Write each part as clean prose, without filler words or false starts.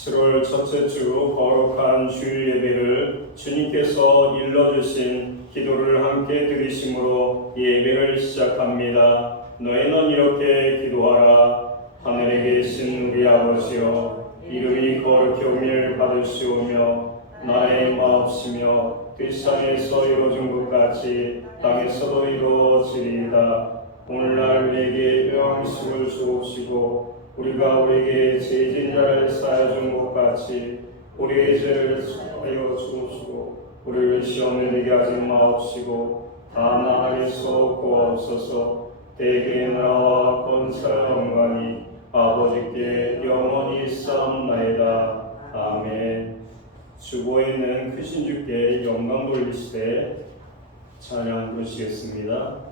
7월 첫째 주 거룩한 주일 예배를 주님께서 일러주신 기도를 함께 드리심으로 예배를 시작합니다. 너희는 이렇게 기도하라. 하늘에 계신 우리 아버지여, 이름이 거룩히 오길 받으시오며 나라의 마옵시며 뒷산에서 이루어진 것 같이 땅에서도 이루어지리이다. 오늘날 우리에게 영식을 주옵시고 우리가 우리에게 죄진 자를 사여준 것 같이 우리의 죄를 사하여 주옵시고 우리를 시험에 들게 하지 마옵시고 다만 하게서 구하옵소서. 대개 나라와 권세와 영광이 아버지께 영원히 있사옵나이다. 아멘. 주보에 있는 크신 주께 영광 돌리시되 찬양 부르시겠습니다.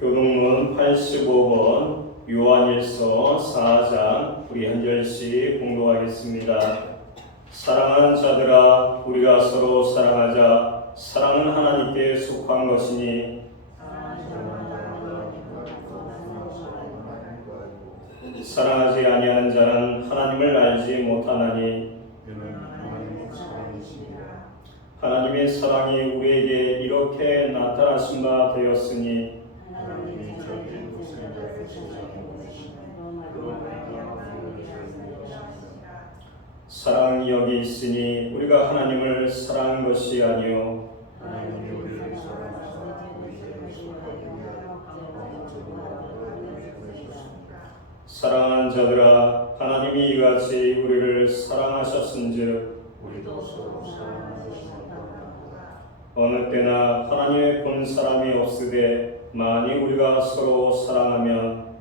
교동문 85번 요한일서 4장 우리 한 절씩 공독하겠습니다. 사랑하는 자들아, 우리가 서로 사랑하자. 사랑은 하나님께 속한 것이니 사랑하지 아니하는 자는 하나님을 알지 못하나니 하나님의 사랑이 우리에게 이렇게 나타나신 바 되었으니 사랑이 여기 있으니 우리가 하나님을 사랑한 것이 아니요 사랑하는 자들아, 하나님이 이같이 우리를 사랑하셨은즉 어느 때나 하나님의 본 사람이 없으되 만일 우리가 서로 사랑하면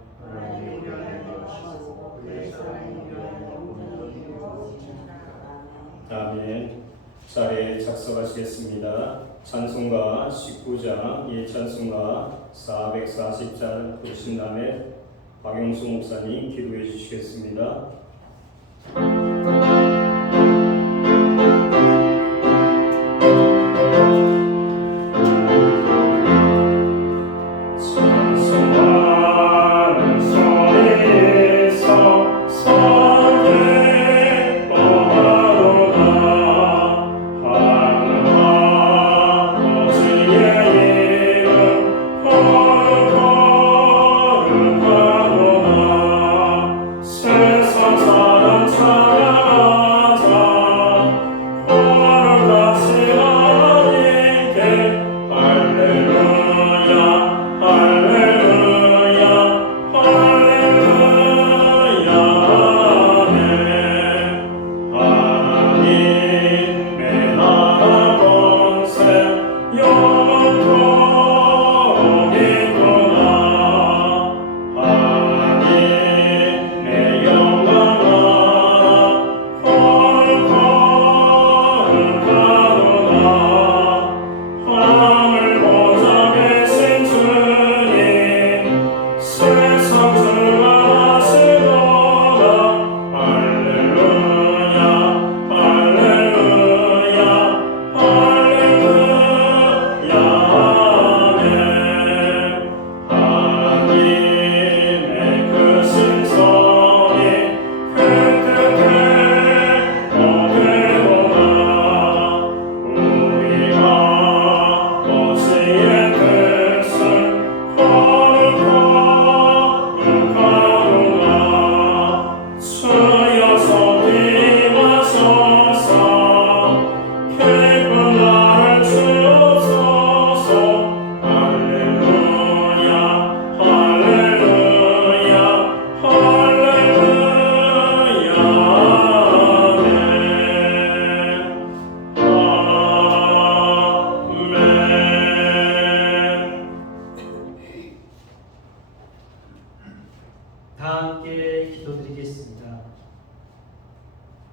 아멘. 자리에 작성하시겠습니다. 찬송가 19장 예찬송가 440장 부르신 다음에 박영수 목사님 기도해 주시겠습니다. 세상 사랑 찬양하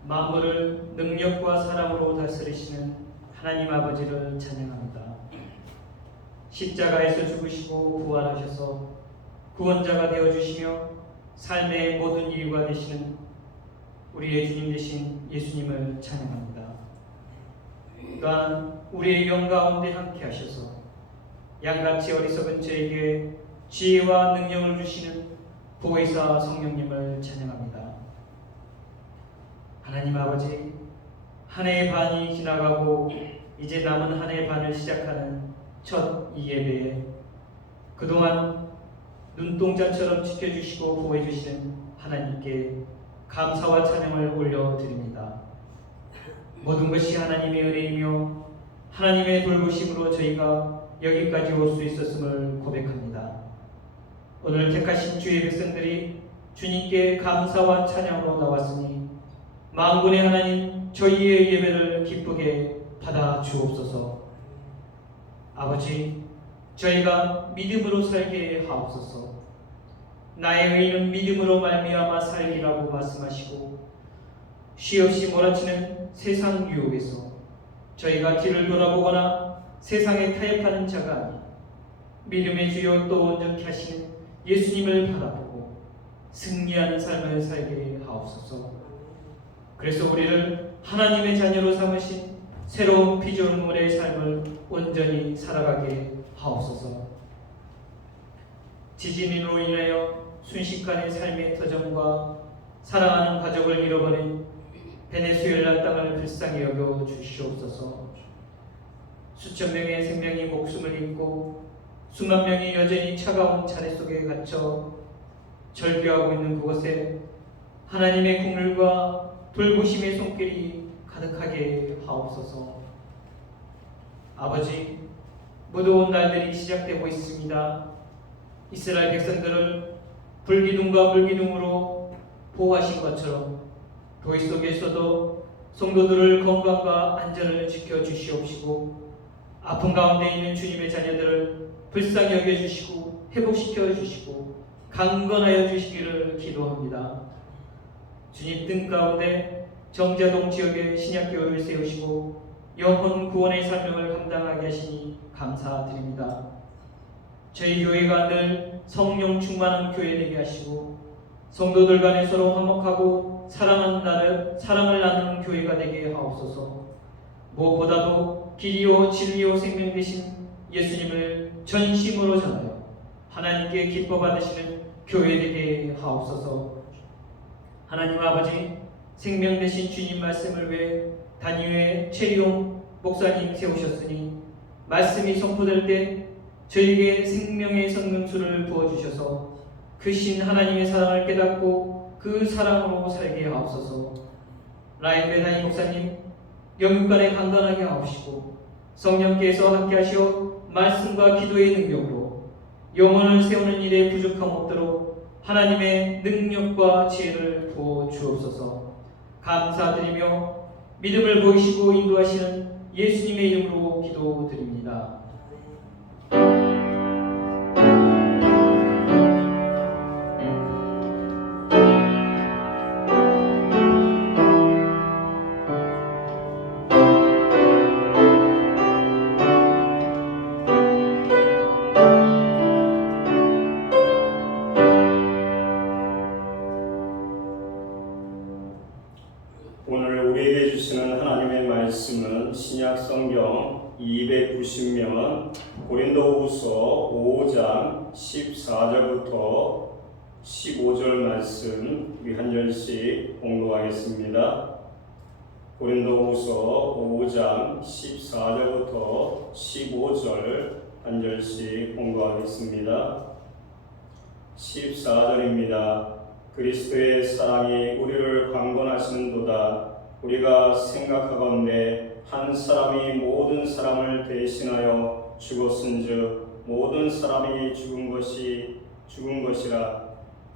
만물을 능력과 사랑으로 다스리시는 하나님 아버지를 찬양합니다. 십자가에서 죽으시고 부활하셔서 구원자가 되어주시며 삶의 모든 이유가 되시는 우리의 주님 되신 예수님을 찬양합니다. 또한 우리의 영 가운데 함께 하셔서 양같이 어리석은 저에게 지혜와 능력을 주시는 보혜사 성령님을 찬양합니다. 하나님 아버지, 한 해의 반이 지나가고 이제 남은 한 해의 반을 시작하는 첫 이 예배에 그동안 눈동자처럼 지켜주시고 보호해주시는 하나님께 감사와 찬양을 올려드립니다. 모든 것이 하나님의 은혜이며 하나님의 돌보심으로 저희가 여기까지 올 수 있었음을 고백합니다. 오늘 택하신 주의 백성들이 주님께 감사와 찬양으로 나왔으니 만군의 하나님, 저희의 예배를 기쁘게 받아 주옵소서. 아버지, 저희가 믿음으로 살게 하옵소서. 나의 의는 믿음으로 말미암아 살리라고 말씀하시고 쉬없이 몰아치는 세상 유혹에서 저희가 뒤를 돌아보거나 세상에 타협하는 자가 아닌 믿음의 주요 또 온전케 하시는 예수님을 바라보고 승리하는 삶을 살게 하옵소서. 그래서 우리를 하나님의 자녀로 삼으신 새로운 피조물의 삶을 온전히 살아가게 하옵소서. 지진으로 인하여 순식간에 삶의 터전과 사랑하는 가족을 잃어버린 베네수엘라 땅을 불쌍히 여겨 주시옵소서. 수천 명의 생명이 목숨을 잃고 수만 명이 여전히 차가운 잔해 속에 갇혀 절규하고 있는 그곳에 하나님의 국률과 돌보심의 손길이 가득하게 하옵소서. 아버지, 무더운 날들이 시작되고 있습니다. 이스라엘 백성들을 불기둥과 물기둥으로 보호하신 것처럼 도의 속에서도 성도들을 건강과 안전을 지켜주시옵시고 아픈 가운데 있는 주님의 자녀들을 불쌍히 여겨주시고 회복시켜 주시고 강건하여 주시기를 기도합니다. 주님 뜻 가운데 정자동 지역에 신약교회를 세우시고 영혼 구원의 사명을 감당하게 하시니 감사드립니다. 저희 교회가 늘 성령 충만한 교회 되게 하시고 성도들 간에 서로 화목하고 사랑을 나누는 교회가 되게 하옵소서. 무엇보다도 길이요 진리요 생명 되신 예수님을 전심으로 전하여 하나님께 기뻐 받으시는 교회 되게 하옵소서. 하나님 아버지, 생명 되신 주님 말씀을 위해 단위회 최리용 목사님 세우셨으니 말씀이 선포될 때 저에게 생명의 성금수를 부어주셔서 그 신 하나님의 사랑을 깨닫고 그 사랑으로 살게 하옵소서. 라인 베나이 목사님 영육간에 강건하게 하옵시고 성령께서 함께 하시어 말씀과 기도의 능력으로 영혼을 세우는 일에 부족함 없도록 하나님의 능력과 지혜를 부어 주옵소서. 감사드리며 믿음을 보이시고 인도하시는 예수님의 이름으로 기도드립니다. 오늘 우리에게 주시는 하나님의 말씀은 신약성경 290면 고린도후서 5장 14절부터 15절 말씀 우리 한 절씩 공독하겠습니다. 고린도후서 5장 14절부터 15절 한 절씩 공독하겠습니다. 14절입니다. 그리스도의 사랑이 우리를 강건하시는도다. 우리가 생각하건대 한 사람이 모든 사람을 대신하여 죽었은즉 모든 사람이 죽은 것이라.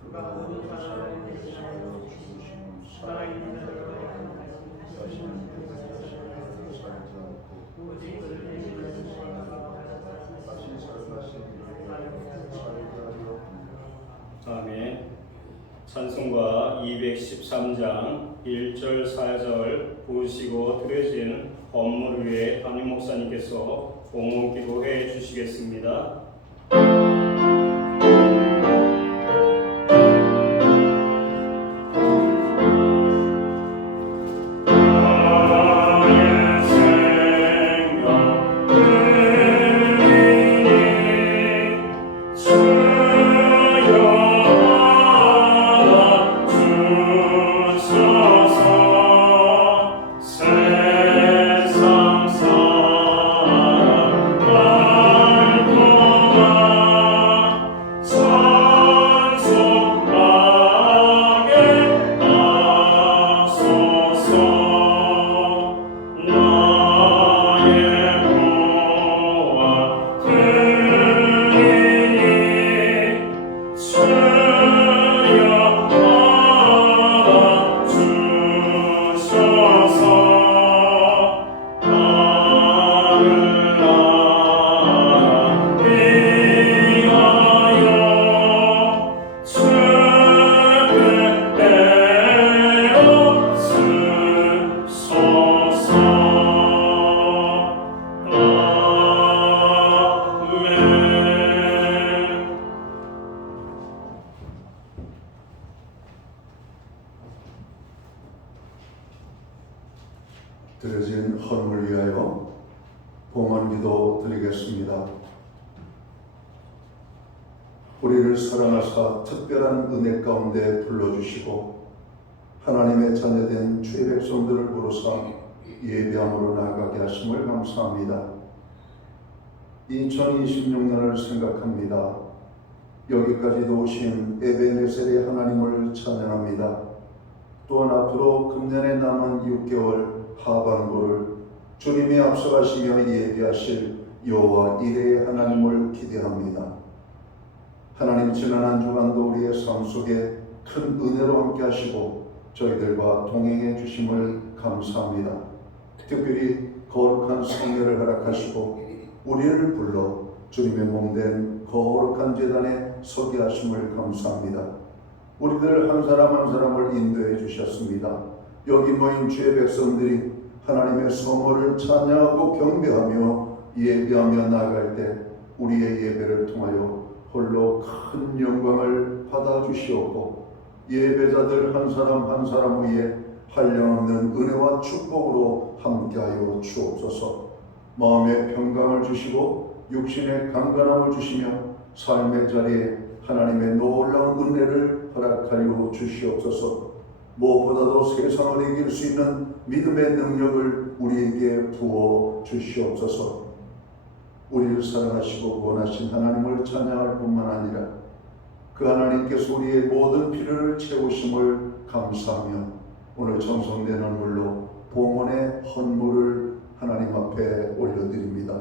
그가 모든 사람을 대신하여 죽으시고 살아있는 자들과 자신은 오직 그를 대신하여 다시 살아나시기를 아멘. 찬송가 213장 1절 4절 보시고 드려진 건물 위에 담임 목사님께서 봉헌 기도해 주시겠습니다. 드려진 헌물 위하여 봉헌기도 드리겠습니다. 우리를 사랑하사 특별한 은혜 가운데 불러주시고 하나님의 자녀된 주의 백성들을 부르사 예배함으로 나아가게 하심을 감사합니다. 2026년을 생각합니다. 여기까지도 오신 에베네셀의 하나님을 찬양합니다. 또한 앞으로 금년에 남은 6개월 하반부를 주님이 앞서가시며 예비하실 여호와 이레의 하나님을 기대합니다. 하나님 지난 한 주간도 우리의 삶 속에 큰 은혜로 함께 하시고 저희들과 동행해 주심을 감사합니다. 특별히 거룩한 성례를 허락하시고 우리를 불러 주님의 몸된 거룩한 제단에 서게 하심을 감사합니다. 우리들 한 사람 한 사람을 인도해 주셨습니다. 여기 모인 주의 백성들이 하나님의 성호를 찬양하고 경배하며 예배하며 나아갈 때 우리의 예배를 통하여 홀로 큰 영광을 받아 주시옵고 예배자들 한 사람 한 사람 위에 한량없는 은혜와 축복으로 함께하여 주옵소서. 마음의 평강을 주시고 육신의 강건함을 주시며 삶의 자리에 하나님의 놀라운 은혜를 허락하여 주시옵소서. 무엇보다도 세상을 이길 수 있는 믿음의 능력을 우리에게 부어 주시옵소서. 우리를 사랑하시고 원하신 하나님을 찬양할 뿐만 아니라 그 하나님께서 우리의 모든 필요를 채우심을 감사하며 오늘 정성된 헌물로 봉헌의 헌물을 하나님 앞에 올려드립니다.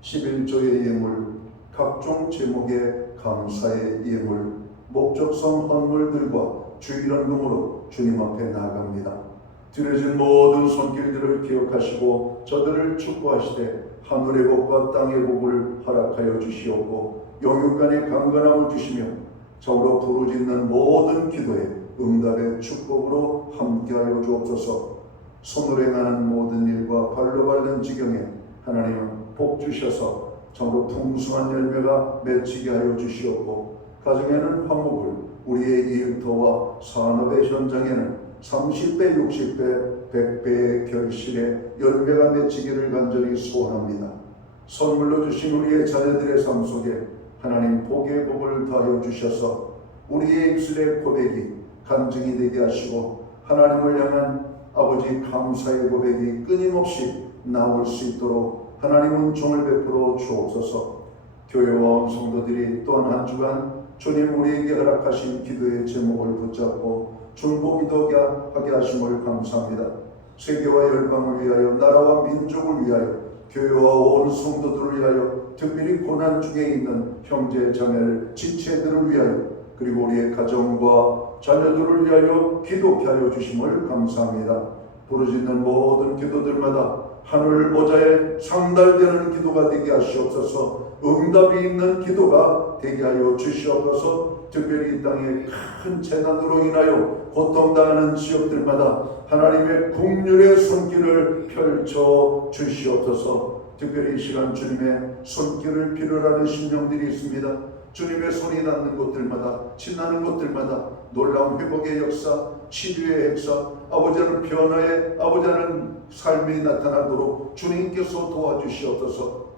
11조의 예물, 각종 제목의 감사의 예물, 목적성 헌물들과 주일헌금으로 주님 앞에 나아갑니다. 드려진 모든 손길들을 기억하시고 저들을 축복하시되 하늘의 복과 땅의 복을 허락하여 주시옵고 영육간의 강건함을 주시며 저로 부르짖는 모든 기도에 응답의 축복으로 함께하여 주옵소서. 손으로 행하는 모든 일과 발로 밟는 지경에 하나님은 복 주셔서 정로 풍성한 열매가 맺히게 하여 주시옵고 가정에는 화목을, 우리의 일터와 산업의 현장에는 30배, 60배, 100배의 결실에 열매가 맺히기를 간절히 소원합니다. 선물로 주신 우리의 자녀들의 삶 속에 하나님 복의 복을 더하여 주셔서 우리의 입술의 고백이 간증이 되게 하시고 하나님을 향한 아버지 감사의 고백이 끊임없이 나올 수 있도록 하나님 은총을 베풀어 주옵소서. 교회와 성도들이 또한 한 주간 주님 우리에게 허락하신 기도의 제목을 붙잡고 중보기도하게 하심을 감사합니다. 세계와 열방을 위하여, 나라와 민족을 위하여, 교회와 온 성도들을 위하여, 특별히 고난 중에 있는 형제 자매 지체들을 위하여, 그리고 우리의 가정과 자녀들을 위하여 기도케 하여 주심을 감사합니다. 부르짖는 모든 기도들마다 하늘 보좌에 상달되는 기도가 되게 하시옵소서. 응답이 있는 기도가 되게 하여 주시옵소서. 특별히 이 땅에 큰 재난으로 인하여 고통당하는 지역들마다 하나님의 긍휼의 손길을 펼쳐 주시옵소서. 특별히 이 시간 주님의 손길을 필요로 하는 심령들이 있습니다. 주님의 손이 닿는 곳들마다, 지나는 곳들마다 놀라운 회복의 역사, 치료의 역사, 아버지는 변화의, 아버지는 삶이 나타나도록 주님께서 도와주시옵소서.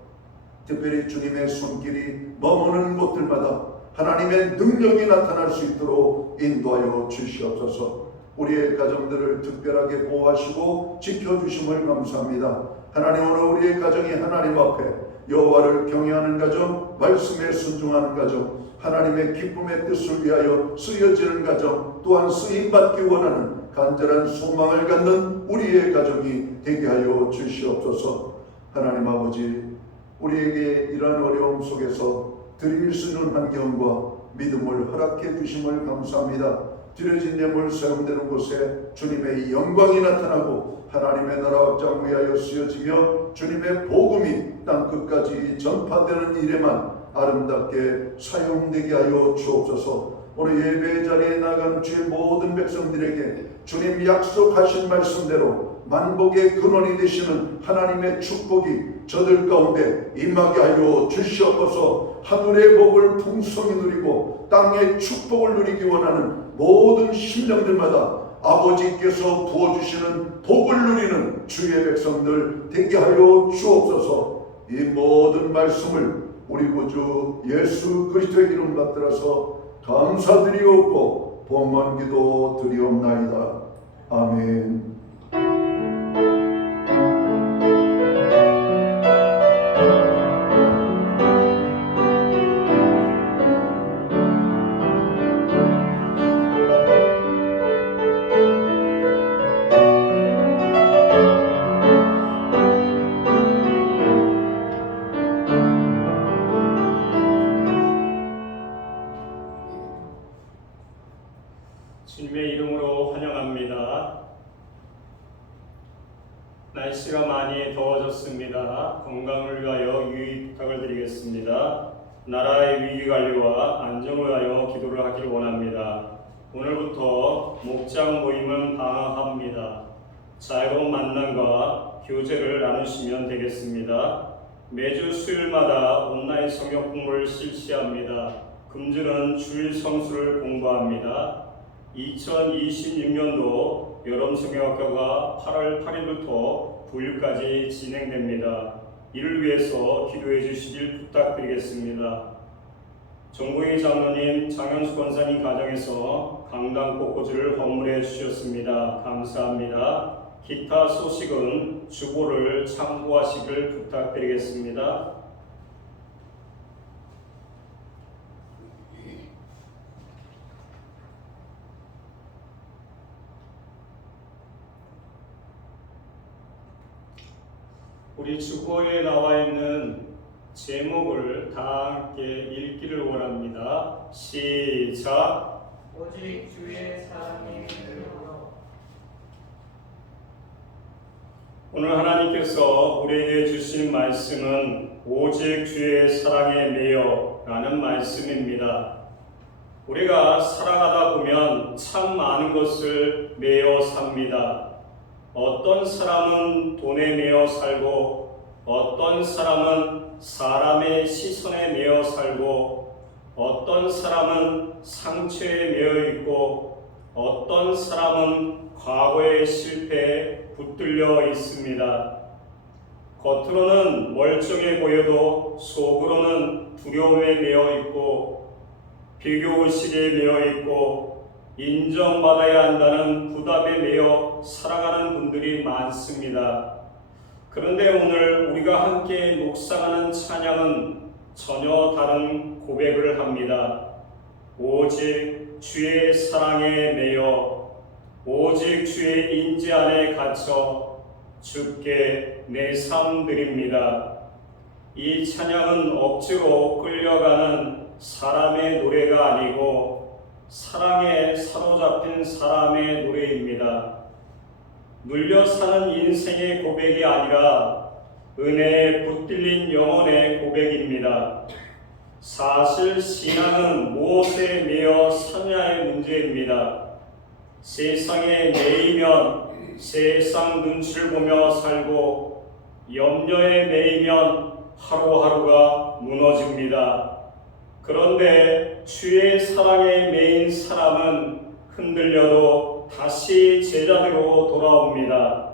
특별히 주님의 손길이 머무는 곳들마다 하나님의 능력이 나타날 수 있도록 인도하여 주시옵소서. 우리의 가정들을 특별하게 보호하시고 지켜주심을 감사합니다. 하나님, 오늘 우리의 가정이 하나님 앞에 여호와를 경외하는 가정, 말씀에 순종하는 가정, 하나님의 기쁨의 뜻을 위하여 쓰여지는 가정, 또한 쓰임받기 원하는 간절한 소망을 갖는 우리의 가정이 되게 하여 주시옵소서. 하나님 아버지, 우리에게 이러한 어려움 속에서 드릴 수 있는 환경과 믿음을 허락해 주심을 감사합니다. 드려진 예물 사용되는 곳에 주님의 영광이 나타나고 하나님의 나라 확장 위하여 쓰여지며 주님의 복음이 땅끝까지 전파되는 일에만 아름답게 사용되게 하여 주옵소서. 오늘 예배 자리에 나간 주의 모든 백성들에게 주님 약속하신 말씀대로 만복의 근원이 되시는 하나님의 축복이 저들 가운데 임하게 하여 주시옵소서. 하늘의 복을 풍성히 누리고 땅의 축복을 누리기 원하는 모든 심령들마다 아버지께서 부어주시는 복을 누리는 주의 백성들 되게 하여 주옵소서. 이 모든 말씀을 우리 구주 예수 그리스도의 이름 받들어서 감사드리옵고 복만 기도 드리옵나이다. 아멘. 주님의 이름으로 환영합니다. 날씨가 많이 더워졌습니다. 건강을 위하여 유의 부탁을 드리겠습니다. 나라의 위기관리와 안정을 위하여 기도를 하길 원합니다. 오늘부터 목장 모임은 방학합니다. 자유로운 만남과 교제를 나누시면 되겠습니다. 매주 수요일마다 온라인 성경 공부를 실시합니다. 금주는 주일 성수를 공부합니다. 2026년도 여름 성경학교가 8월 8일부터 9일까지 진행됩니다. 이를 위해서 기도해 주시길 부탁드리겠습니다. 정국희 장로님, 장현수 권사님 가정에서 강당 꽃꽂이를 헌물해 주셨습니다. 감사합니다. 기타 소식은 주보를 참고하시길 부탁드리겠습니다. 우리 주보에 나와 있는 제목을 다 함께 읽기를 원합니다. 시작. 오직 주의 사랑이 되어. 오늘 하나님께서 우리에게 주신 말씀은 오직 주의 사랑에 매여 라는 말씀입니다. 우리가 살아가다 보면 참 많은 것을 매여 삽니다. 어떤 사람은 돈에 매여 살고, 어떤 사람은 사람의 시선에 매여 살고, 어떤 사람은 상처에 매여 있고, 어떤 사람은 과거의 실패에 붙들려 있습니다. 겉으로는 멀쩡해 보여도 속으로는 두려움에 매여 있고, 비교의식에 매여 있고, 인정받아야 한다는 부담에 매여 살아가는 분들이 많습니다. 그런데 오늘 우리가 함께 묵상하는 찬양은 전혀 다른 고백을 합니다. 오직 주의 사랑에 매여, 오직 주의 인지 안에 갇혀 주께 내 삶 드립니다. 이 찬양은 억지로 끌려가는 사람의 노래가 아니고 사랑에 사로잡힌 사람의 노래입니다. 눌려 사는 인생의 고백이 아니라 은혜에 붙들린 영혼의 고백입니다. 사실 신앙은 무엇에 매여 사냐의 문제입니다. 세상에 매이면 세상 눈치를 보며 살고 염려에 매이면 하루하루가 무너집니다. 그런데 주의 사랑에 매인 사람은 흔들려도 다시 제자리로 돌아옵니다.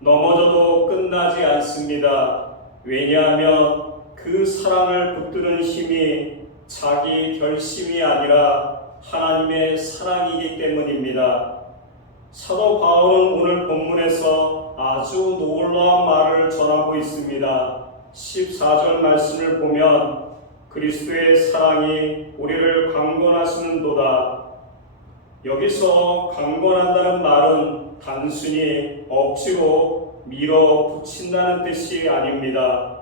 넘어져도 끝나지 않습니다. 왜냐하면 그 사랑을 붙드는 힘이 자기 결심이 아니라 하나님의 사랑이기 때문입니다. 사도 바울은 오늘 본문에서 아주 놀라운 말을 전하고 있습니다. 14절 말씀을 보면 그리스도의 사랑이 우리를 강권하시는도다. 여기서 강권한다는 말은 단순히 억지로 밀어붙인다는 뜻이 아닙니다.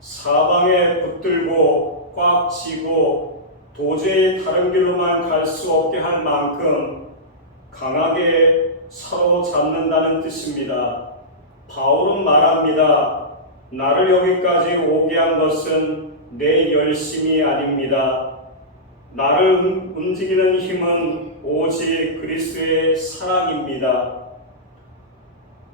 사방에 붙들고 꽉 쥐고 도저히 다른 길로만 갈 수 없게 할 만큼 강하게 사로잡는다는 뜻입니다. 바울은 말합니다. 나를 여기까지 오게 한 것은 내 열심이 아닙니다. 나를 움직이는 힘은 오직 그리스도의 사랑입니다.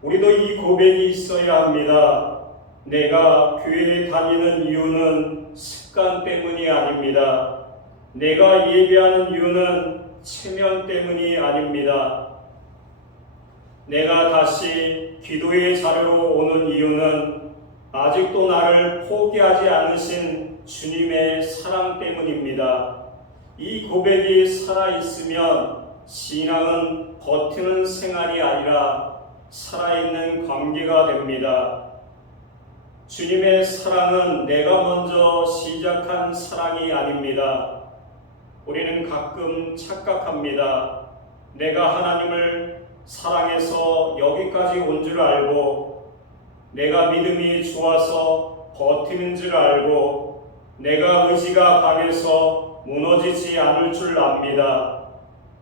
우리도 이 고백이 있어야 합니다. 내가 교회에 다니는 이유는 습관 때문이 아닙니다. 내가 예배하는 이유는 체면 때문이 아닙니다. 내가 다시 기도의 자리로 오는 이유는 아직도 나를 포기하지 않으신 주님의 사랑 때문입니다. 이 고백이 살아있으면 신앙은 버티는 생활이 아니라 살아있는 관계가 됩니다. 주님의 사랑은 내가 먼저 시작한 사랑이 아닙니다. 우리는 가끔 착각합니다. 내가 하나님을 사랑해서 여기까지 온 줄 알고, 내가 믿음이 좋아서 버티는 줄 알고, 내가 의지가 강해서 무너지지 않을 줄 압니다.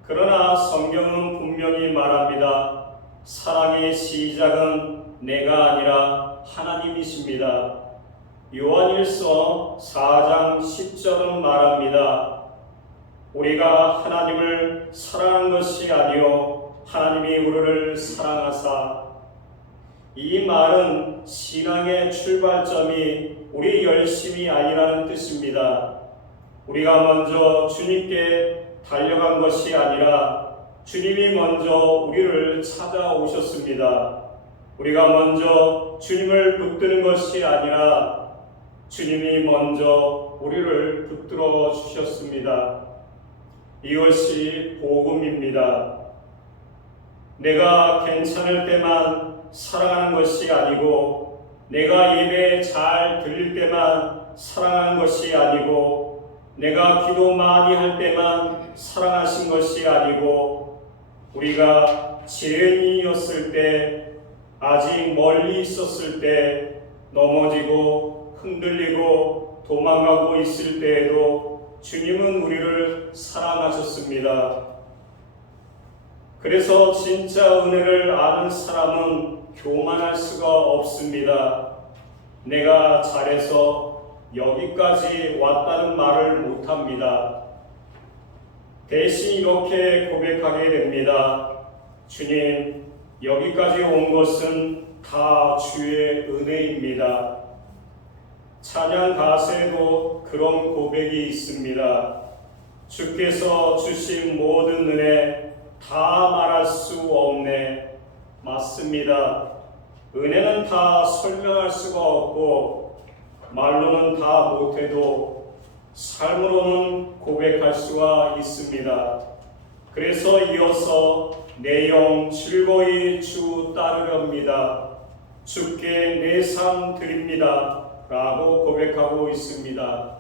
그러나 성경은 분명히 말합니다. 사랑의 시작은 내가 아니라 하나님이십니다. 요한일서 4장 10절은 말합니다. 우리가 하나님을 사랑한 것이 아니요 하나님이 우리를 사랑하사. 이 말은 신앙의 출발점이 우리 열심이 아니라는 뜻입니다. 우리가 먼저 주님께 달려간 것이 아니라 주님이 먼저 우리를 찾아오셨습니다. 우리가 먼저 주님을 붙드는 것이 아니라 주님이 먼저 우리를 붙들어 주셨습니다. 이것이 복음입니다. 내가 괜찮을 때만 사랑하는 것이 아니고, 내가 예배 잘 들릴 때만 사랑하는 것이 아니고, 내가 기도 많이 할 때만 사랑하신 것이 아니고, 우리가 죄인이었을 때, 아직 멀리 있었을 때, 넘어지고 흔들리고 도망가고 있을 때에도 주님은 우리를 사랑하셨습니다. 그래서 진짜 은혜를 아는 사람은 교만할 수가 없습니다. 내가 잘해서 여기까지 왔다는 말을 못합니다. 대신 이렇게 고백하게 됩니다. 주님, 여기까지 온 것은 다 주의 은혜입니다. 찬양 가사에도 그런 고백이 있습니다. 주께서 주신 모든 은혜 다 말할 수 없네. 맞습니다. 은혜는 다 설명할 수가 없고 말로는 다 못해도 삶으로는 고백할 수가 있습니다. 그래서 이어서 내 영 즐거이 주 따르렵니다. 주께 내 삶 드립니다. 라고 고백하고 있습니다.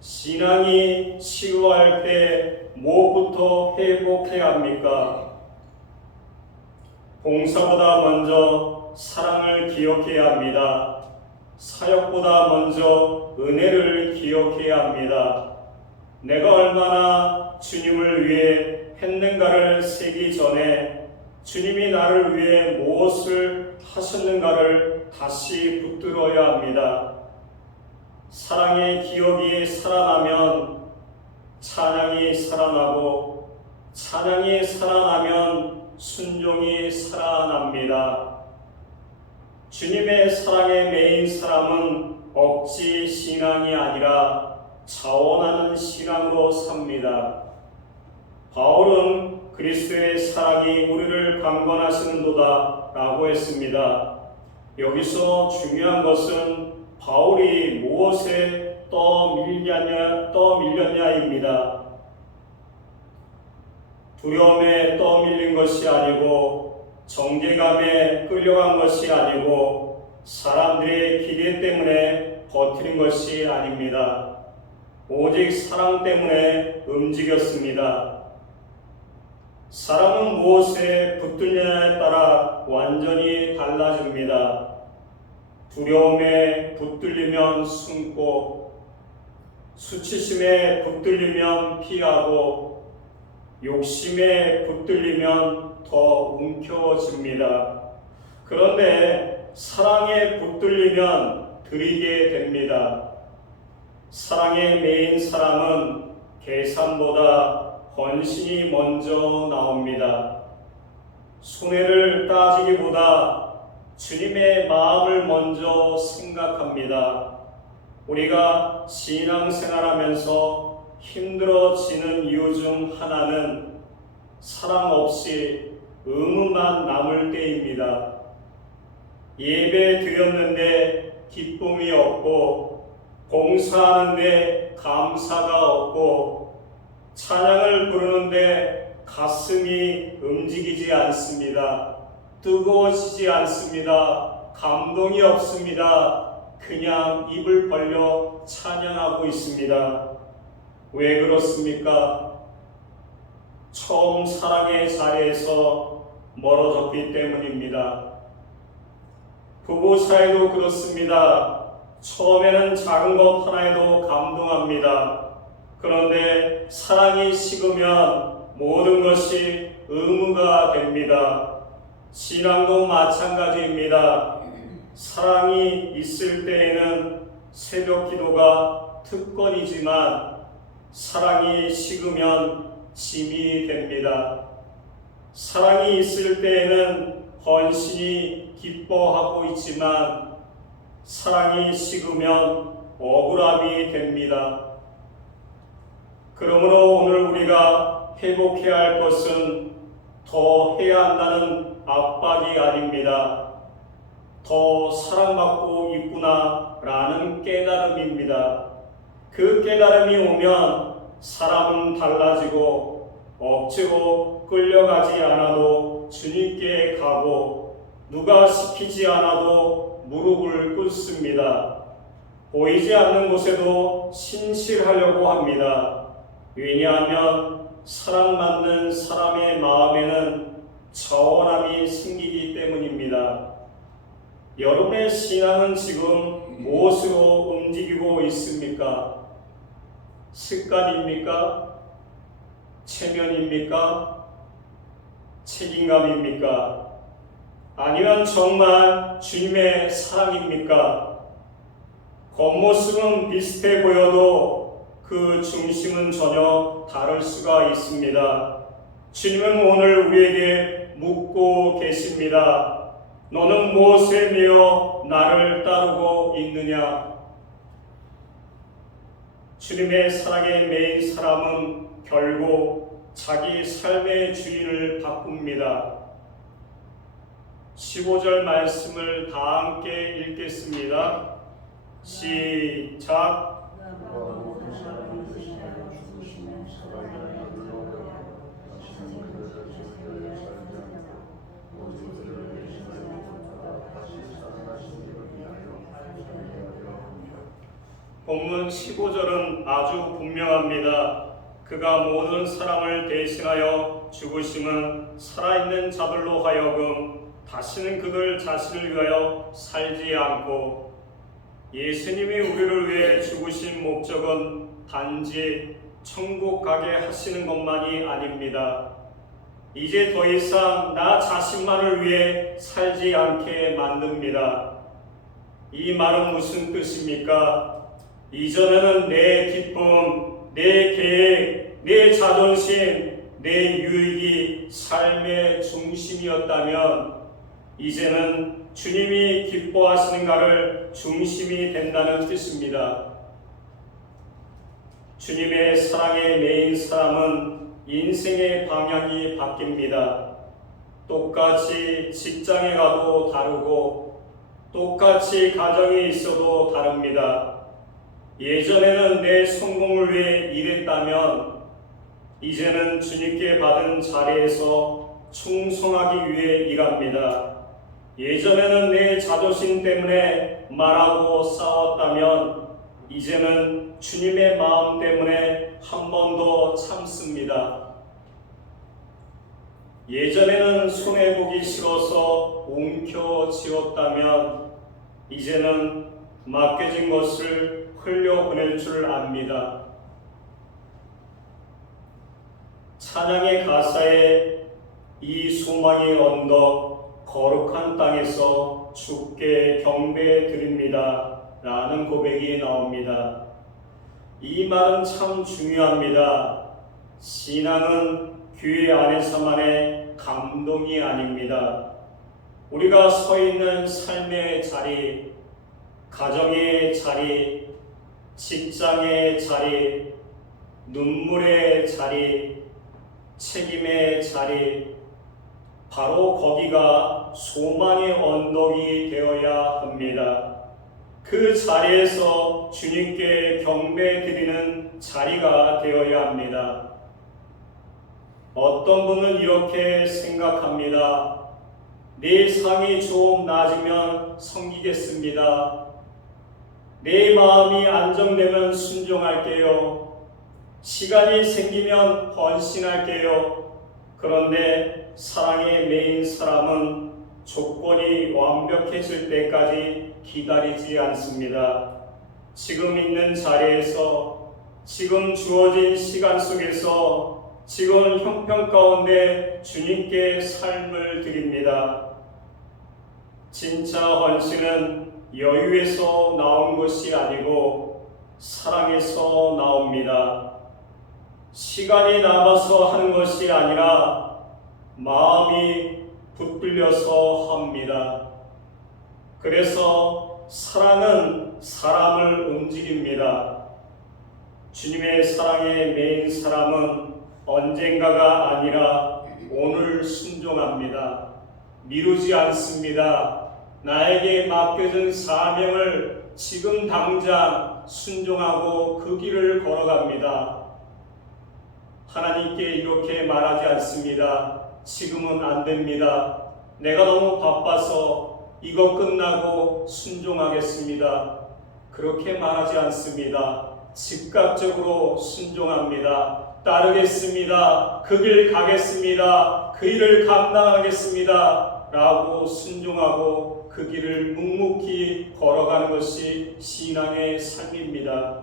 신앙이 치유할 때 무엇부터 회복해야 합니까? 봉사보다 먼저 사랑을 기억해야 합니다. 사역보다 먼저 은혜를 기억해야 합니다. 내가 얼마나 주님을 위해 했는가를 세기 전에 주님이 나를 위해 무엇을 하셨는가를 다시 붙들어야 합니다. 사랑의 기억이 살아나면 찬양이 살아나고, 찬양이 살아나면 순종이 살아납니다. 주님의 사랑에 매인 사람은 억지 신앙이 아니라 자원하는 신앙으로 삽니다. 바울은 그리스도의 사랑이 우리를 강권하시는도다 라고 했습니다. 여기서 중요한 것은 바울이 무엇에 떠밀렸냐입니다. 두려움에 떠밀린 것이 아니고, 정죄감에 끌려간 것이 아니고, 사람들의 기대 때문에 버티는 것이 아닙니다. 오직 사랑 때문에 움직였습니다. 사람은 무엇에 붙들느냐에 따라 완전히 달라집니다. 두려움에 붙들리면 숨고, 수치심에 붙들리면 피하고, 욕심에 붙들리면 더 움켜집니다. 그런데 사랑에 붙들리면 드리게 됩니다. 사랑에 매인 사람은 계산보다 헌신이 먼저 나옵니다. 손해를 따지기보다 주님의 마음을 먼저 생각합니다. 우리가 신앙생활하면서 힘들어지는 이유 중 하나는 사랑 없이 의무만 남을 때입니다. 예배 드렸는데 기쁨이 없고, 봉사하는데 감사가 없고, 찬양을 부르는데 가슴이 움직이지 않습니다. 뜨거워지지 않습니다. 감동이 없습니다. 그냥 입을 벌려 찬양하고 있습니다. 왜 그렇습니까? 처음 사랑의 자리에서 멀어졌기 때문입니다. 부부 사이도 그렇습니다. 처음에는 작은 것 하나에도 감동합니다. 그런데 사랑이 식으면 모든 것이 의무가 됩니다. 신앙도 마찬가지입니다. 사랑이 있을 때에는 새벽 기도가 특권이지만, 사랑이 식으면 짐이 됩니다. 사랑이 있을 때에는 헌신이 기뻐하고 있지만, 사랑이 식으면 억울함이 됩니다. 그러므로 오늘 우리가 회복해야 할 것은 더 해야 한다는 압박이 아닙니다. 더 사랑받고 있구나 라는 깨달음입니다. 그 깨달음이 오면 사람은 달라지고, 억지로 끌려가지 않아도 주님께 가고, 누가 시키지 않아도 무릎을 꿇습니다. 보이지 않는 곳에도 신실하려고 합니다. 왜냐하면 사랑받는 사람의 마음에는 자원함이 생기기 때문입니다. 여러분의 신앙은 지금 무엇으로 움직이고 있습니까? 습관입니까? 체면입니까? 책임감입니까? 아니면 정말 주님의 사랑입니까? 겉모습은 비슷해 보여도 그 중심은 전혀 다를 수가 있습니다. 주님은 오늘 우리에게 묻고 계십니다. 너는 무엇에 매여 나를 따르고 있느냐? 주님의 사랑에 매인 사람은 결국 자기 삶의 주인을 바꿉니다. 15절 말씀을 다 함께 읽겠습니다. 시작. 본문 15절은 아주 분명합니다. 그가 모든 사람을 대신하여 죽으심은 살아있는 자들로 하여금 다시는 그들 자신을 위하여 살지 않고, 예수님이 우리를 위해 죽으신 목적은 단지 천국 가게 하시는 것만이 아닙니다. 이제 더 이상 나 자신만을 위해 살지 않게 만듭니다. 이 말은 무슨 뜻입니까? 이전에는 내 기쁨, 내 계획, 내 자존심, 내 유익이 삶의 중심이었다면 이제는 주님이 기뻐하시는가를 중심이 된다는 뜻입니다. 주님의 사랑에 매인 사람은 인생의 방향이 바뀝니다. 똑같이 직장에 가도 다르고 똑같이 가정에 있어도 다릅니다. 예전에는 내 성공을 위해 일했다면 이제는 주님께 받은 자리에서 충성하기 위해 일합니다. 예전에는 내 자존심 때문에 말하고 싸웠다면 이제는 주님의 마음 때문에 한 번 더 참습니다. 예전에는 손해보기 싫어서 움켜쥐었다면 이제는 맡겨진 것을 흘려보낼 줄 압니다. 찬양의 가사에 이 소망의 언덕 거룩한 땅에서 주께 경배 드립니다 라는 고백이 나옵니다. 이 말은 참 중요합니다. 신앙은 교회 안에서만의 감동이 아닙니다. 우리가 서 있는 삶의 자리, 가정의 자리, 직장의 자리, 눈물의 자리, 책임의 자리, 바로 거기가 소망의 언덕이 되어야 합니다. 그 자리에서 주님께 경배드리는 자리가 되어야 합니다. 어떤 분은 이렇게 생각합니다. 내 상이 좀 낮으면 섬기겠습니다. 내 마음이 안정되면 순종할게요. 시간이 생기면 헌신할게요. 그런데 사랑에 매인 사람은 조건이 완벽해질 때까지 기다리지 않습니다. 지금 있는 자리에서, 지금 주어진 시간 속에서, 지금 형편 가운데 주님께 삶을 드립니다. 진짜 헌신은 여유에서 나온 것이 아니고 사랑에서 나옵니다. 시간이 남아서 하는 것이 아니라 마음이 붙들려서 합니다. 그래서 사랑은 사람을 움직입니다. 주님의 사랑에 매인 사람은 언젠가가 아니라 오늘 순종합니다. 미루지 않습니다. 나에게 맡겨진 사명을 지금 당장 순종하고 그 길을 걸어갑니다. 하나님께 이렇게 말하지 않습니다. 지금은 안 됩니다. 내가 너무 바빠서 이거 끝나고 순종하겠습니다. 그렇게 말하지 않습니다. 즉각적으로 순종합니다. 따르겠습니다. 그 길 가겠습니다. 그 일을 감당하겠습니다. 라고 순종하고 그 길을 묵묵히 걸어가는 것이 신앙의 삶입니다.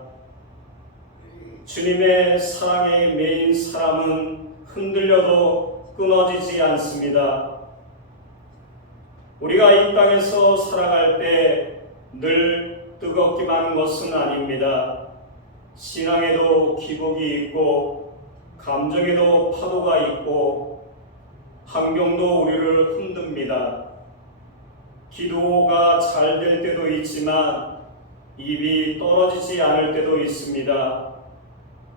주님의 사랑에 매인 사람은 흔들려도 끊어지지 않습니다. 우리가 이 땅에서 살아갈 때 늘 뜨겁기만 한 것은 아닙니다. 신앙에도 기복이 있고 감정에도 파도가 있고 환경도 우리를 흔듭니다. 기도가 잘 될 때도 있지만 입이 떨어지지 않을 때도 있습니다.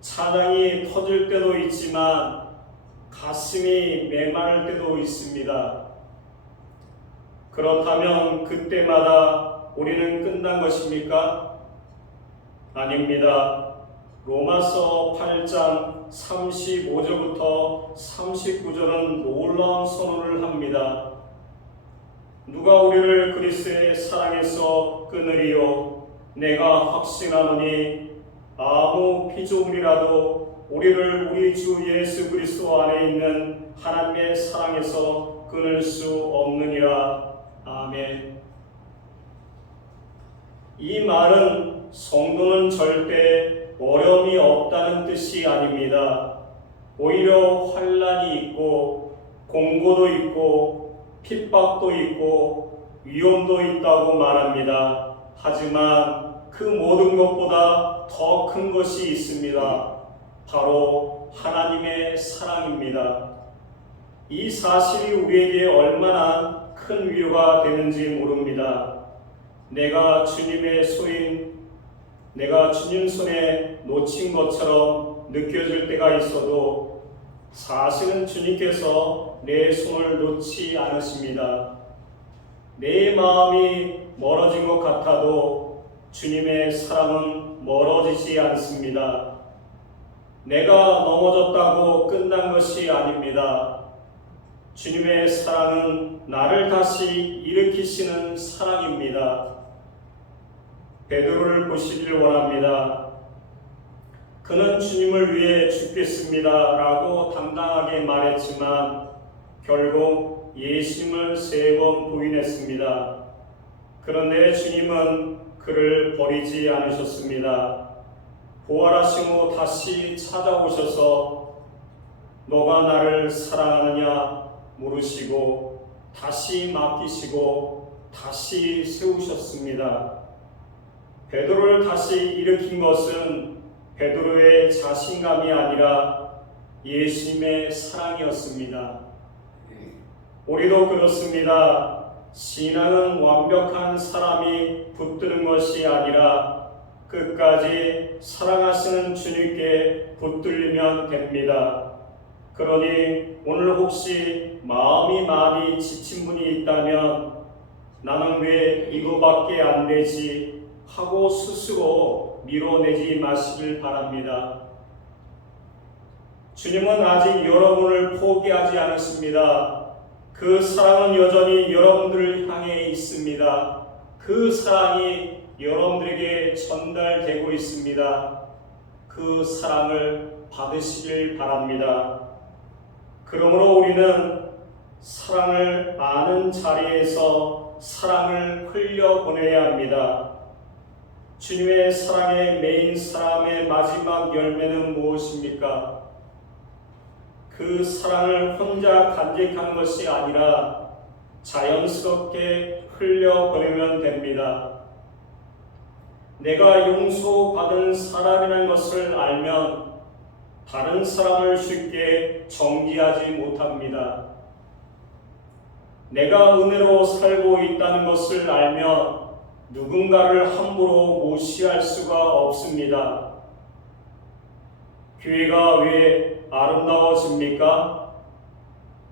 찬양이 터질 때도 있지만 가슴이 메마를 때도 있습니다. 그렇다면 그때마다 우리는 끝난 것입니까? 아닙니다. 로마서 8장 35절부터 39절은 놀라운 선언을 합니다. 누가 우리를 그리스도의 사랑에서 끊으리요? 내가 확신하노니 아무 피조물이라도 우리를 우리 주 예수 그리스도 안에 있는 하나님의 사랑에서 끊을 수 없느니라. 아멘. 이 말은 성도는 절대 어려움이 없다는 뜻이 아닙니다. 오히려 환난이 있고 공고도 있고 핍박도 있고 위험도 있다고 말합니다. 하지만 그 모든 것보다 더 큰 것이 있습니다. 바로 하나님의 사랑입니다. 이 사실이 우리에게 얼마나 큰 위로가 되는지 모릅니다. 내가 주님의 내가 주님 손에 놓친 것처럼 느껴질 때가 있어도 사실은 주님께서 내 손을 놓지 않으십니다. 내 마음이 멀어진 것 같아도 주님의 사랑은 멀어지지 않습니다. 내가 넘어졌다고 끝난 것이 아닙니다. 주님의 사랑은 나를 다시 일으키시는 사랑입니다. 베드로를 보시길 원합니다. 그는 주님을 위해 죽겠습니다 라고 당당하게 말했지만 결국 예수님을 3번 부인했습니다. 그런데 주님은 그를 버리지 않으셨습니다. 부활하신 후 다시 찾아오셔서 너가 나를 사랑하느냐 물으시고 다시 맡기시고 다시 세우셨습니다. 베드로를 다시 일으킨 것은 베드로의 자신감이 아니라 예수님의 사랑이었습니다. 우리도 그렇습니다. 신앙은 완벽한 사람이 붙드는 것이 아니라 끝까지 사랑하시는 주님께 붙들리면 됩니다. 그러니 오늘 혹시 마음이 많이 지친 분이 있다면 나는 왜 이거밖에 안 되지 하고 스스로 밀어내지 마시길 바랍니다. 주님은 아직 여러분을 포기하지 않으십니다. 그 사랑은 여전히 여러분들을 향해 있습니다. 그 사랑이 여러분들에게 전달되고 있습니다. 그 사랑을 받으시길 바랍니다. 그러므로 우리는 사랑을 아는 자리에서 사랑을 흘려보내야 합니다. 주님의 사랑에 매인 사람의 마지막 열매는 무엇입니까? 그 사랑을 혼자 간직하는 것이 아니라 자연스럽게 흘려보내면 됩니다. 내가 용서받은 사람이라는 것을 알면 다른 사람을 쉽게 정지하지 못합니다. 내가 은혜로 살고 있다는 것을 알면 누군가를 함부로 무시할 수가 없습니다. 교회가 왜 아름다워집니까?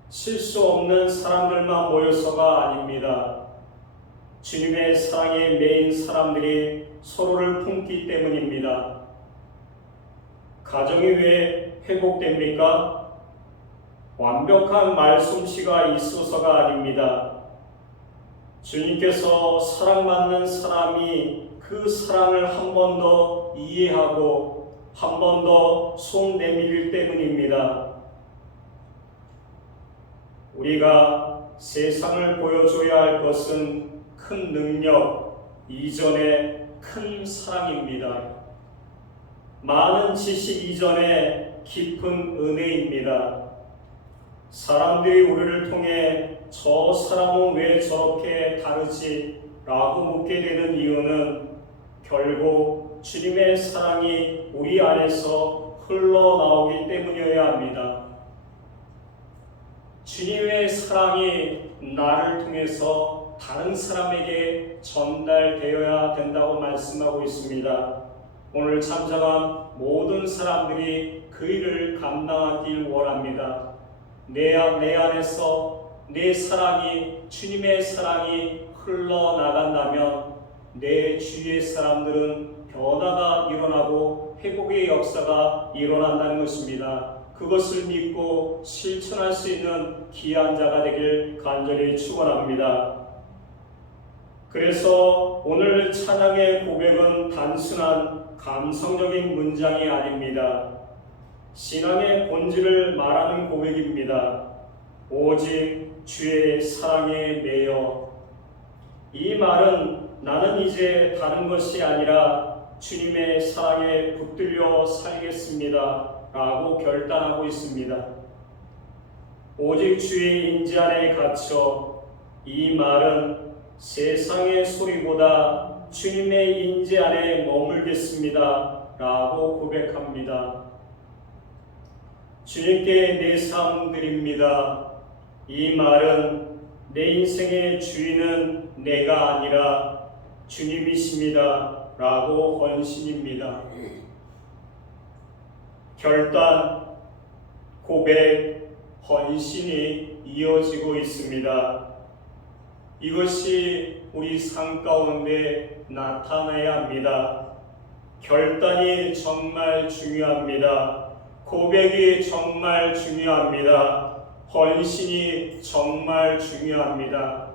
실수 없는 사람들만 모여서가 아닙니다. 주님의 사랑에 매인 사람들이 서로를 품기 때문입니다. 가정이 왜 회복됩니까? 완벽한 말솜씨가 있어서가 아닙니다. 주님께서 사랑받는 사람이 그 사랑을 한 번 더 이해하고 한 번 더 손 내밀 때문입니다. 우리가 세상을 보여줘야 할 것은 큰 능력 이전에 큰 사랑입니다. 많은 지식 이전에 깊은 은혜입니다. 사람들이 우리를 통해 저 사람은 왜 저렇게 다르지? 라고 묻게 되는 이유는 결국 주님의 사랑이 우리 안에서 흘러나오기 때문이어야 합니다. 주님의 사랑이 나를 통해서 다른 사람에게 전달되어야 된다고 말씀하고 있습니다. 오늘 참석한 모든 사람들이 그 일을 감당하길 원합니다. 내 안에서 내 사랑이 주님의 사랑이 흘러나간다면 내 주위의 사람들은 변화가 일어나고 회복의 역사가 일어난다는 것입니다. 그것을 믿고 실천할 수 있는 귀한 자가 되길 간절히 축원합니다. 그래서 오늘 찬양의 고백은 단순한 감성적인 문장이 아닙니다. 신앙의 본질을 말하는 고백입니다. 오직 주의 사랑에 매여. 이 말은 나는 이제 다른 것이 아니라 주님의 사랑에 붙들려 살겠습니다 라고 결단하고 있습니다. 오직 주의 인지 안에 갇혀 이 말은 세상의 소리보다 주님의 인지 안에 머물겠습니다 라고 고백합니다. 주님께 내 삶 드립니다. 이 말은 내 인생의 주인은 내가 아니라 주님이십니다 라고 헌신입니다. 결단, 고백, 헌신이 이어지고 있습니다. 이것이 우리 삶 가운데 나타나야 합니다. 결단이 정말 중요합니다. 고백이 정말 중요합니다. 헌신이 정말 중요합니다.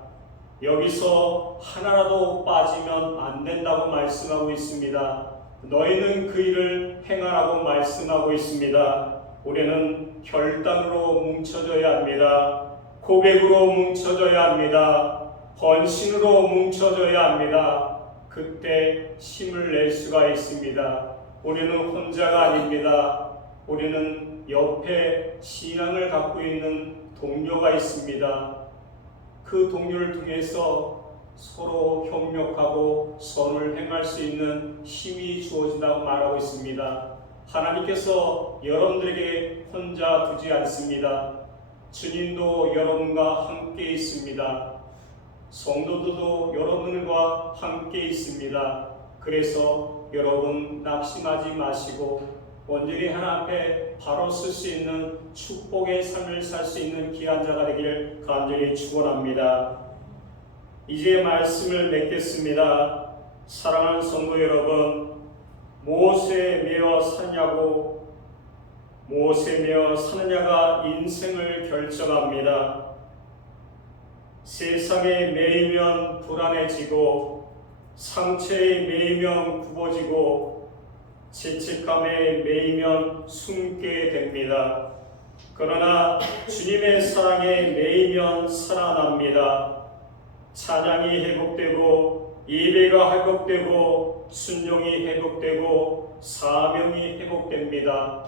여기서 하나라도 빠지면 안 된다고 말씀하고 있습니다. 너희는 그 일을 행하라고 말씀하고 있습니다. 우리는 결단으로 뭉쳐져야 합니다. 고백으로 뭉쳐져야 합니다. 헌신으로 뭉쳐져야 합니다. 그때 힘을 낼 수가 있습니다. 우리는 혼자가 아닙니다. 우리는 옆에 신앙을 갖고 있는 동료가 있습니다. 그 동료를 통해서 서로 협력하고 선을 행할 수 있는 힘이 주어진다고 말하고 있습니다. 하나님께서 여러분들에게 혼자 두지 않습니다. 주님도 여러분과 함께 있습니다. 성도들도 여러분과 함께 있습니다. 그래서 여러분 낙심하지 마시고 온전히 하나님 앞에 바로 쓸 수 있는 축복의 삶을 살 수 있는 귀한 자가 되기를 간절히 축원합니다. 이제 말씀을 맺겠습니다. 사랑하는 성도 여러분, 무엇에 매여 사냐고, 무엇에 매여 사느냐가 인생을 결정합니다. 세상에 매이면 불안해지고, 상처에 매이면 굽어지고, 죄책감에 매이면 숨게 됩니다. 그러나 주님의 사랑에 매이면 살아납니다. 찬양이 회복되고 예배가 회복되고 순종이 회복되고 사명이 회복됩니다.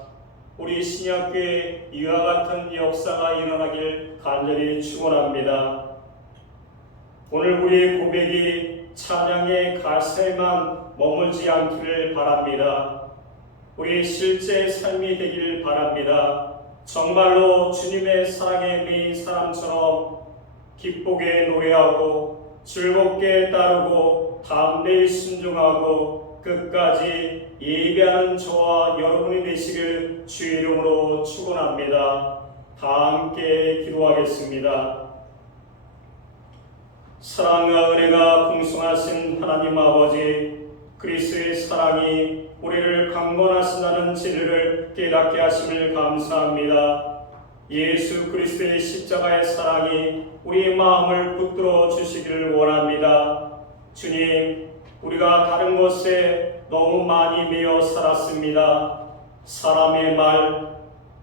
우리 신약교회 이와 같은 역사가 일어나길 간절히 축원합니다. 오늘 우리의 고백이 찬양의 가사에만 머물지 않기를 바랍니다. 우리 실제 삶이 되기를 바랍니다. 정말로 주님의 사랑에 매인 사람처럼 기쁘게 노래하고 즐겁게 따르고 담대히 순종하고 끝까지 예배하는 저와 여러분이 되시길 주의 이름으로 축원합니다. 다 함께 기도하겠습니다. 사랑과 은혜가 풍성하신 하나님 아버지, 그리스도의 사랑이 우리를 강건하신다는 진리를 깨닫게 하심을 감사합니다. 예수 그리스도의 십자가의 사랑이 우리의 마음을 붙들어 주시기를 원합니다. 주님, 우리가 다른 것에 너무 많이 매여 살았습니다. 사람의 말,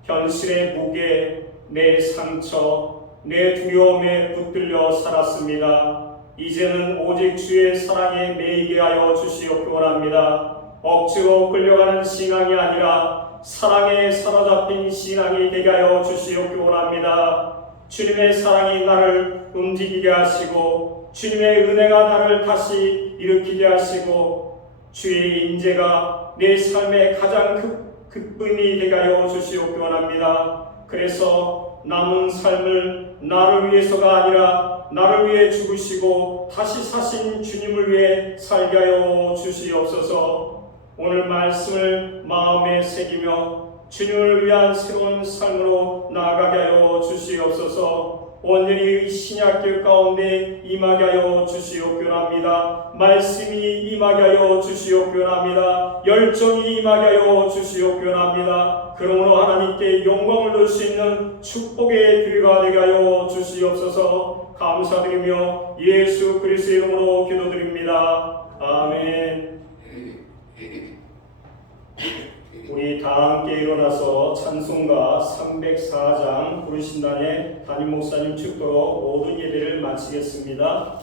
현실의 무게, 내 상처, 내 두려움에 붙들려 살았습니다. 이제는 오직 주의 사랑에 매이게 하여 주시옵기 원합니다. 억지로 끌려가는 신앙이 아니라 사랑에 사로잡힌 신앙이 되게 하여 주시옵기 원합니다. 주님의 사랑이 나를 움직이게 하시고 주님의 은혜가 나를 다시 일으키게 하시고 주의 인재가 내 삶의 가장 기쁨이 되게 하여 주시옵기 원합니다. 그래서 남은 삶을 나를 위해서가 아니라 나를 위해 죽으시고 다시 사신 주님을 위해 살게 하여 주시옵소서. 오늘 말씀을 마음에 새기며 주님을 위한 새로운 삶으로 나아가게 하여 주시옵소서. 온전히 신약교 가운데 임하게 하여 주시옵기 원합니다. 말씀이 임하게 하여 주시옵기 원합니다. 열정이 임하게 하여 주시옵기 원합니다. 그러므로 하나님께 영광을 돌 수 있는 축복의 교회가 되게 하여 주시옵소서. 감사드리며 예수 그리스도의 이름으로 기도드립니다. 아멘. 우리 다 함께 일어나서 찬송가 304장 부르신단의 담임 목사님 축도로 모든 예배를 마치겠습니다.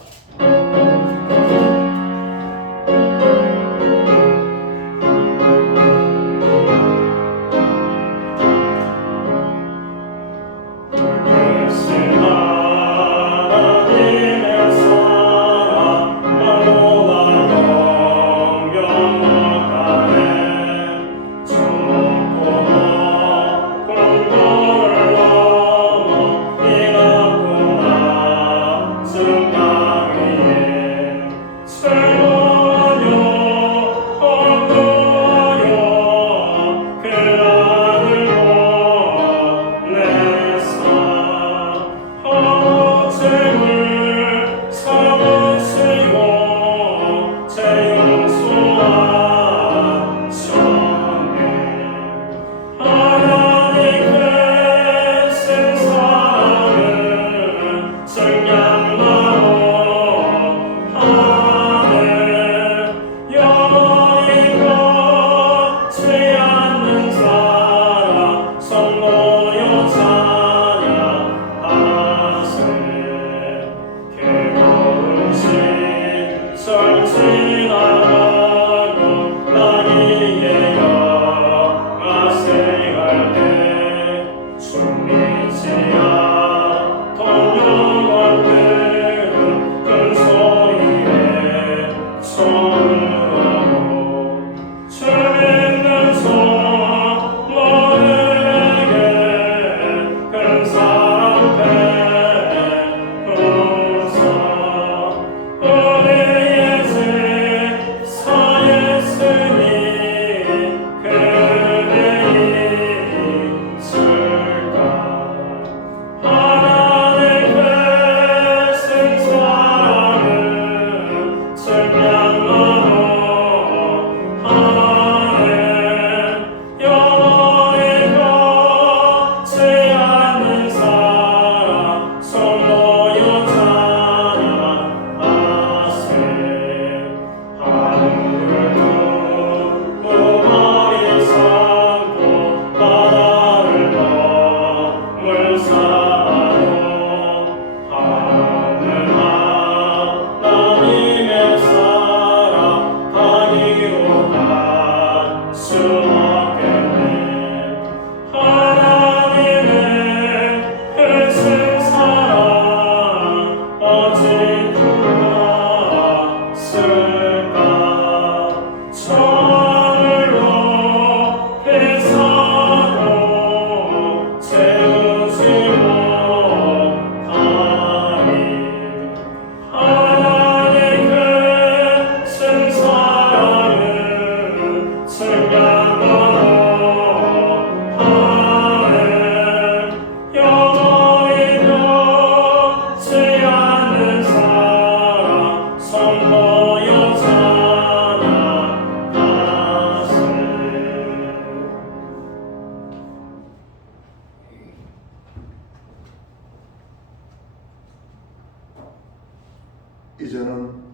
이제는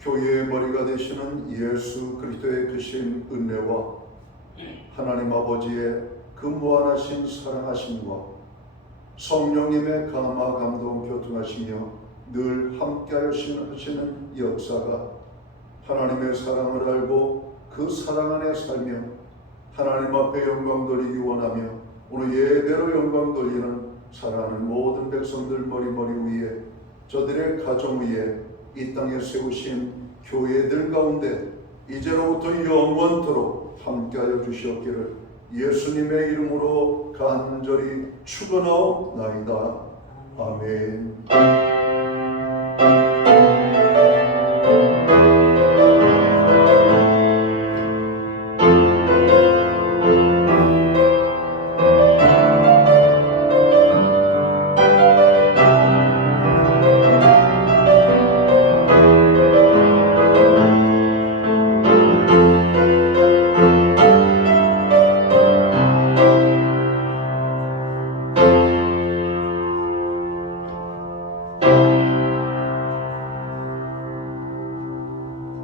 교회의 머리가 되시는 예수 그리스도의 크신 은혜와 하나님 아버지의 그 무한하신 사랑하심과 성령님의 감화 감동 교통하시며 늘 함께하여 하시는 역사가 하나님의 사랑을 알고 그 사랑 안에 살며 하나님 앞에 영광 돌리기 원하며 오늘 예배로 영광 돌리는 사랑하는 모든 백성들 머리 위에 저들의 가정 위에 이 땅에 세우신 교회들 가운데 이제로부터 영원토록 함께하여 주시옵기를 예수님의 이름으로 간절히 축원하옵나이다. 아멘.